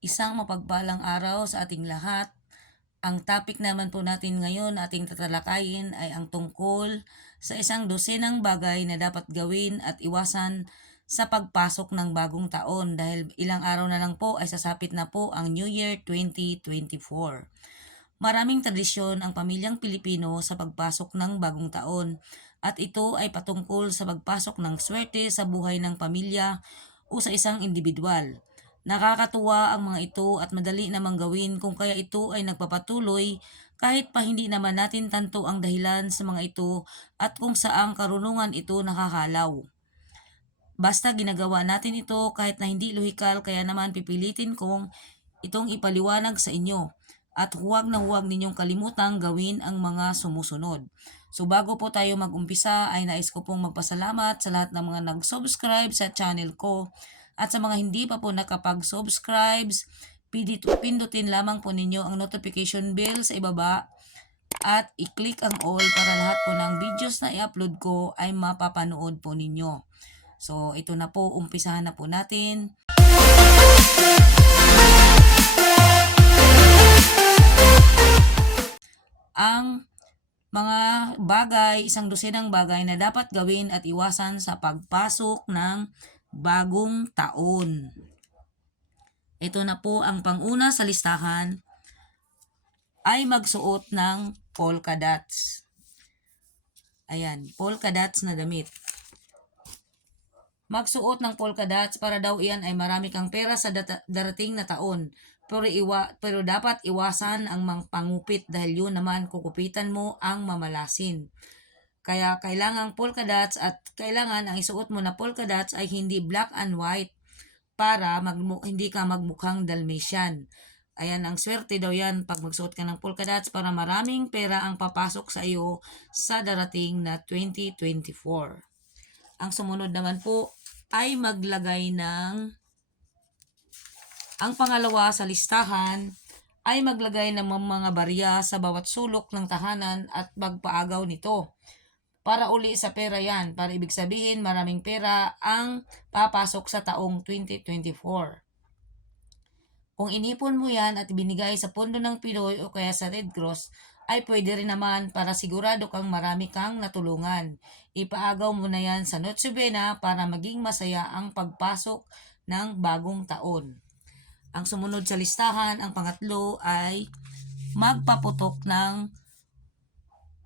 Isang mapagpalang araw sa ating lahat. Ang topic naman po natin ngayon ating tatalakayin ay ang tungkol sa isang dosenang bagay na dapat gawin at iwasan sa pagpasok ng bagong taon dahil ilang araw na lang po ay sasapit na po ang New Year 2024. Maraming tradisyon ang pamilyang Pilipino sa pagpasok ng bagong taon at ito ay patungkol sa pagpasok ng swerte sa buhay ng pamilya o sa isang individual. Nakakatuwa ang mga ito at madali namang gawin kung kaya ito ay nagpapatuloy kahit pa hindi naman natin tanto ang dahilan sa mga ito at kung saang karunungan ito nakakalaw. Basta ginagawa natin ito kahit na hindi lohikal kaya naman pipilitin kong itong ipaliwanag sa inyo at huwag ninyong kalimutang gawin ang mga sumusunod. So bago po tayo mag-umpisa ay nais ko pong magpasalamat sa lahat ng mga nag-subscribe sa channel ko at sa mga hindi pa po nakapag-subscribe, pindutin lamang po ninyo ang notification bell sa ibaba at i-click ang all para lahat po ng videos na i-upload ko ay mapapanood po ninyo. So ito na po, umpisahan na po natin. Ang mga bagay, isang dosenang bagay na dapat gawin at iwasan sa pagpasok ng bagong taon. Ito na po ang panguna sa listahan ay magsuot ng polka dots. Ayan, polka dots na damit. Magsuot ng polka dots para daw iyan ay marami kang pera sa darating na taon. Pero dapat iwasan ang pangupit dahil yun naman kukupitan mo ang mamalasin. Kaya kailangang polka dots at kailangan ang isuot mo na polka dots ay hindi black and white para hindi ka magmukhang Dalmatian. Ayan, ang swerte daw yan pag magsuot ka ng polka dots para maraming pera ang papasok sa iyo sa darating na 2024. Ang sumunod naman po ay maglagay ng, ang pangalawa sa listahan ay maglagay ng mga barya sa bawat sulok ng tahanan at magpaagaw nito. Para uli sa pera yan, para ibig sabihin maraming pera ang papasok sa taong 2024. Kung inipon mo yan at binigay sa Pondo ng Pinoy o kaya sa Red Cross, ay pwede rin naman para sigurado kang marami kang natulungan. Ipaagaw mo na yan sa Noche Buena para maging masaya ang pagpasok ng bagong taon. Ang sumunod sa listahan, ang pangatlo ay magpaputok ng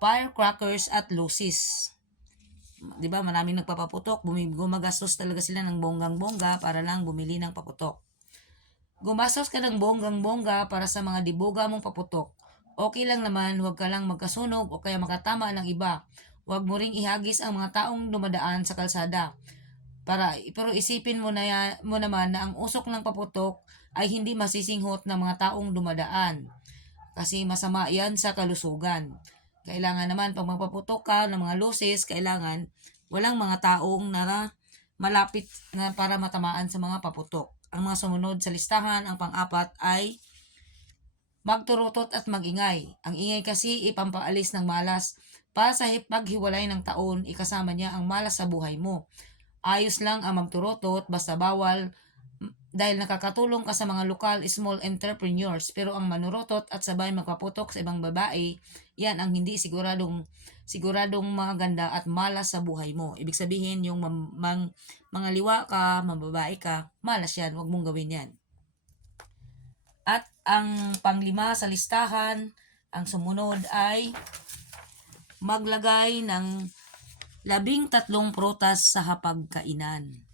firecrackers at lucis. 'Di ba? Maraming nagpapaputok, gumagastos talaga sila ng bonggang-bongga para lang bumili ng paputok. Gumastos ka ng bonggang-bongga para sa mga dibuga mong paputok. Okay lang naman, huwag ka lang magkasunog o kaya makatama ng iba. Huwag mo ring ihagis ang mga taong dumadaan sa kalsada. Pero isipin mo naman na ang usok ng paputok ay hindi masisinghot ng mga taong dumadaan. Kasi masama yan sa kalusugan. Kailangan naman pag magpaputok ka ng mga luces, kailangan walang mga taong malapit na para matamaan sa mga paputok. Ang mga sumunod sa listahan, ang pang-apat ay magturutot at magingay. Ang ingay kasi ipampaalis ng malas. Para sa paghiwalay ng taon, ikasama niya ang malas sa buhay mo. Ayos lang ang magturutot, basta bawal dahil nakakatulong ka sa mga lokal small entrepreneurs, pero ang manurotot at sabay magpaputok sa ibang babae, yan ang hindi siguradong maganda at malas sa buhay mo. Ibig sabihin yung mga liwa ka, mababae ka, malas yan, huwag mong gawin yan. At ang panglima sa listahan, ang sumunod ay maglagay ng 13 prutas sa hapagkainan.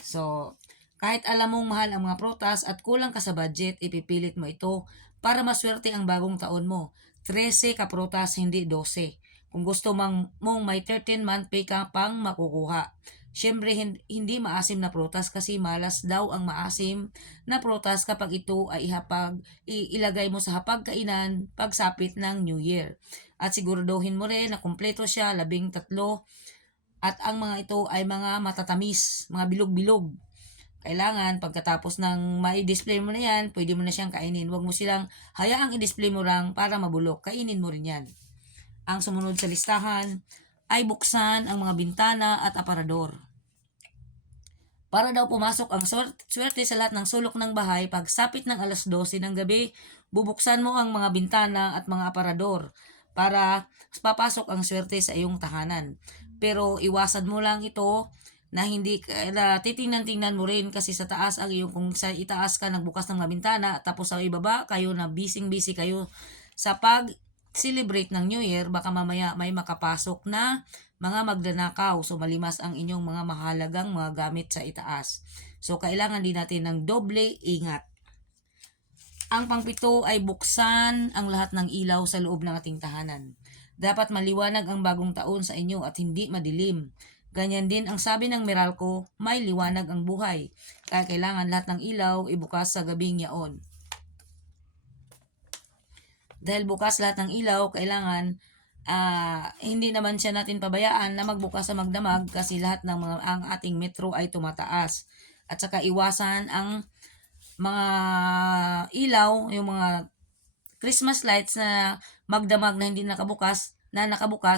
So, kahit alam mong mahal ang mga prutas at kulang ka sa budget, ipipilit mo ito para maswerte ang bagong taon mo. 13 ka prutas, hindi 12. Kung gusto mong may 13-month pay ka pang makukuha. Siyempre, hindi maasim na prutas kasi malas daw ang maasim na prutas kapag ito ay ilagay mo sa hapagkainan pagsapit ng New Year. At siguraduhin mo rin na kumpleto siya, 13. At ang mga ito ay mga matatamis, mga bilog-bilog. Kailangan pagkatapos ng mai-display mo na yan, pwede mo na siyang kainin. Huwag mo silang hayaang i-display mo lang para mabulok. Kainin mo rin yan. Ang sumunod sa listahan ay buksan ang mga bintana at aparador. Para daw pumasok ang swerte sa lahat ng sulok ng bahay, pagsapit ng alas 12 ng gabi, bubuksan mo ang mga bintana at mga aparador para papasok ang swerte sa iyong tahanan. Pero iwasan mo lang ito na hindi na titingnan-tingnan mo rin kasi sa taas ang iyong kung sa itaas ka nagbukas ng mga bintana tapos sa ibaba kayo na busy kayo sa pag-celebrate ng New Year, baka mamaya may makapasok na mga magnanakaw. So, malimas ang inyong mga mahalagang mga gamit sa itaas. So, kailangan din natin ng doble ingat. Ang pangpito ay buksan ang lahat ng ilaw sa loob ng ating tahanan. Dapat maliwanag ang bagong taon sa inyo at hindi madilim. Ganyan din ang sabi ng Meralco, may liwanag ang buhay. Kaya kailangan lahat ng ilaw ibukas sa gabing yaon. Dahil bukas lahat ng ilaw, kailangan hindi naman siya natin pabayaan na magbukas sa magdamag kasi lahat ng ang ating metro ay tumataas. At saka iwasan ang mga ilaw, yung mga Christmas lights na magdamag na hindi nakabukas,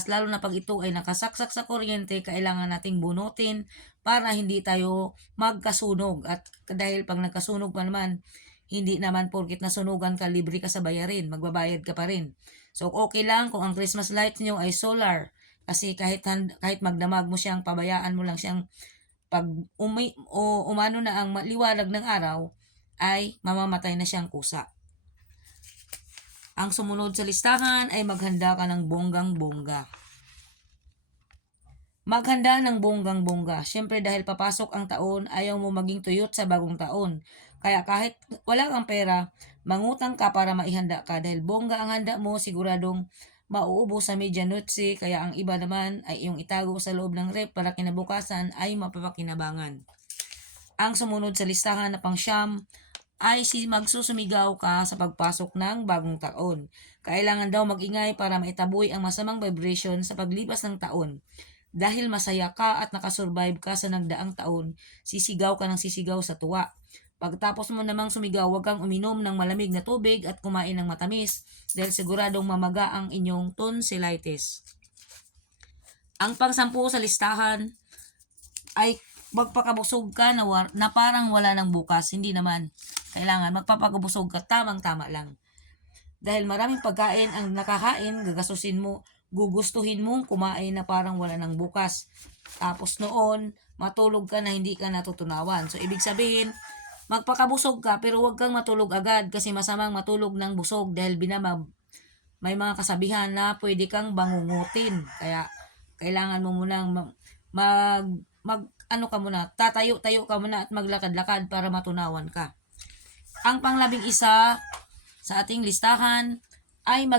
lalo na pag ito ay nakasaksak sa kuryente, kailangan nating bunutin para hindi tayo magkasunog. At dahil pag nagkasunog pa naman, hindi naman porkit nasunugan ka, libre ka sa bayarin, magbabayad ka pa rin. So, okay lang kung ang Christmas lights nyo ay solar. Kasi kahit magdamag mo siyang, pabayaan mo lang siyang, pag umano na ang liwanag ng araw, ay mamamatay na siyang kusa. Ang sumunod sa listahan ay maghanda ka ng bonggang-bongga. Maghanda ng bonggang-bongga. Siyempre dahil papasok ang taon, ayaw mo maging tuyot sa bagong taon. Kaya kahit wala kang pera, mangutang ka para maihanda ka. Dahil bongga ang handa mo, siguradong mauubos sa medianoche. Kaya ang iba naman ay iyong itago sa loob ng rep para kinabukasan ay mapapakinabangan. Ang sumunod sa listahan na pang-siyam ay magsusumigaw ka sa pagpasok ng bagong taon. Kailangan daw magingay para maitaboy ang masamang vibration sa paglipas ng taon. Dahil masaya ka at nakasurvive ka sa nagdaang taon, sisigaw ka ng sisigaw sa tuwa. Pagtapos mo namang sumigaw, huwag kang uminom ng malamig na tubig at kumain ng matamis dahil siguradong mamaga ang inyong tonsillitis. Ang pang-10 sa listahan ay magpakabusog ka na parang wala ng bukas. Hindi naman. Kailangan magpapakabusog ka, tamang-tama lang. Dahil maraming pagkain ang nakakain, gagasusin mo, gugustuhin mong kumain na parang wala ng bukas. Tapos noon, matulog ka na hindi ka natutunawan. So, ibig sabihin, magpakabusog ka pero huwag kang matulog agad kasi masamang matulog ng busog dahil may mga kasabihan na pwede kang bangungutin. Kaya, kailangan mo munang tatayo-tayo ka muna at maglakad-lakad para matunawan ka. Ang pang-11 sa ating listahan ay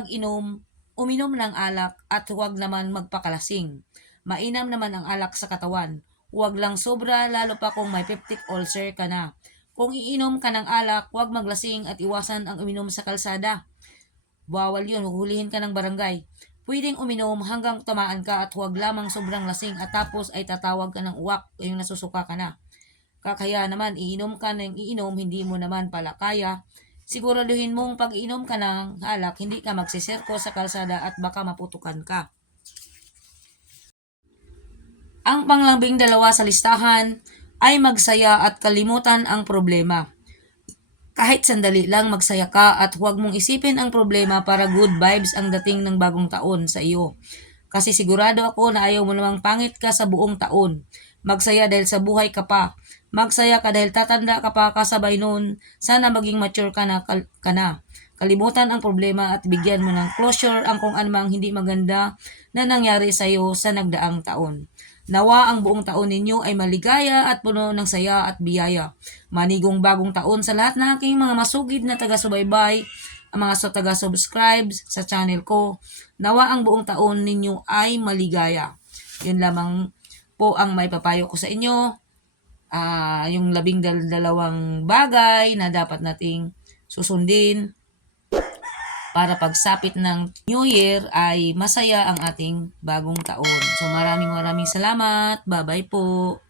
uminom ng alak at huwag naman magpakalasing. Mainam naman ang alak sa katawan. Huwag lang sobra lalo pa kung may peptic ulcer ka na. Kung iinom ka ng alak, huwag maglasing at iwasan ang uminom sa kalsada. Bawal yun, huhulihin ka ng barangay. Pwedeng uminom hanggang tamaan ka at huwag lamang sobrang lasing at tapos ay tatawag ka ng uwak yung nasusuka ka na. Kaya naman, iinom ka ng iinom, hindi mo naman pala kaya. Siguraduhin mong pag iinom ka ng alak, hindi ka magsiserko sa kalsada at baka maputukan ka. Ang pang-12 sa listahan ay magsaya at kalimutan ang problema. Kahit sandali lang magsaya ka at huwag mong isipin ang problema para good vibes ang dating ng bagong taon sa iyo. Kasi sigurado ako na ayaw mo namang pangit ka sa buong taon. Magsaya dahil sa buhay ka pa. Magsaya ka dahil tatanda ka pa kasabay noon. Sana maging mature ka na. Kalimutan ang problema at bigyan mo ng closure ang kung anumang hindi maganda na nangyari sa iyo sa nagdaang taon. Nawa ang buong taon ninyo ay maligaya at puno ng saya at biyaya. Manigong bagong taon sa lahat ng aking mga masugid na taga-subaybay, ang mga taga-subscribe sa channel ko. Nawa ang buong taon ninyo ay maligaya. Yun lamang po ang may papayo ko sa inyo. Yung 12 bagay na dapat nating susundin para pagsapit ng New Year ay masaya ang ating bagong taon. So maraming salamat. Bye-bye po.